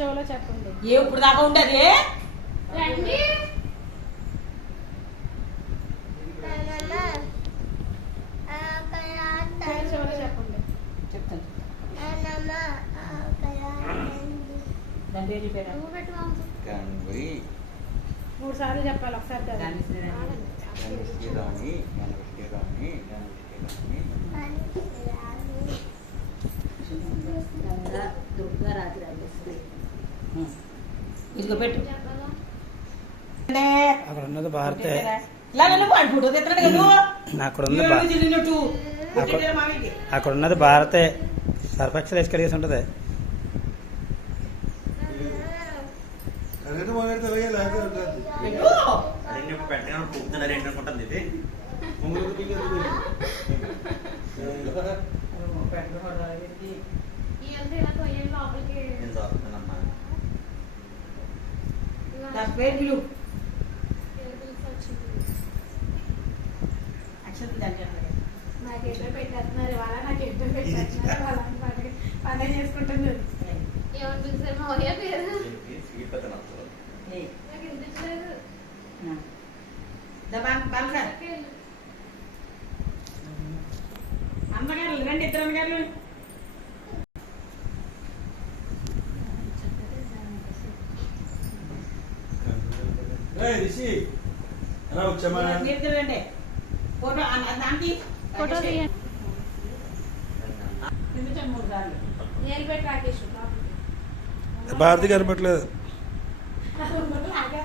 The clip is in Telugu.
చెవులో చెప్పండి. ఏ ఇప్పుడు దాకా ఉండదు రండి. చెవులో చెప్పండి. చెప్తాను. నువ్వు పెట్టు మాంసం. 3 సార్లు చెప్పాలి ఒకసారి కాదు. ఇదిగో పెట్టు. అక్కడ ఉన్నది భారతే. అక్కడ ఉన్నది భారతే. సర్ఫెక్సల్ వేసి కడిగేసి ఉంటుంది. నాకు ఎట్లా పెట్టేస్తున్నారు వాళ్ళ, నాకు ఎట్లా పెట్టేస్తున్నారు వాళ్ళ పని చేసుకుంటున్నారు. ఎవరు పిలిచారు మా అయ్య పేరు? నాకు వినిపించలేదు. అమ్మగారు రండి, 2 అమ్మగారు. రండి ఫోటో దానికి ఫోటో తీయండి. 3 సార్లు నేను పెట్టి రాకేష్ భారతి కనపట్లేదు. లాగా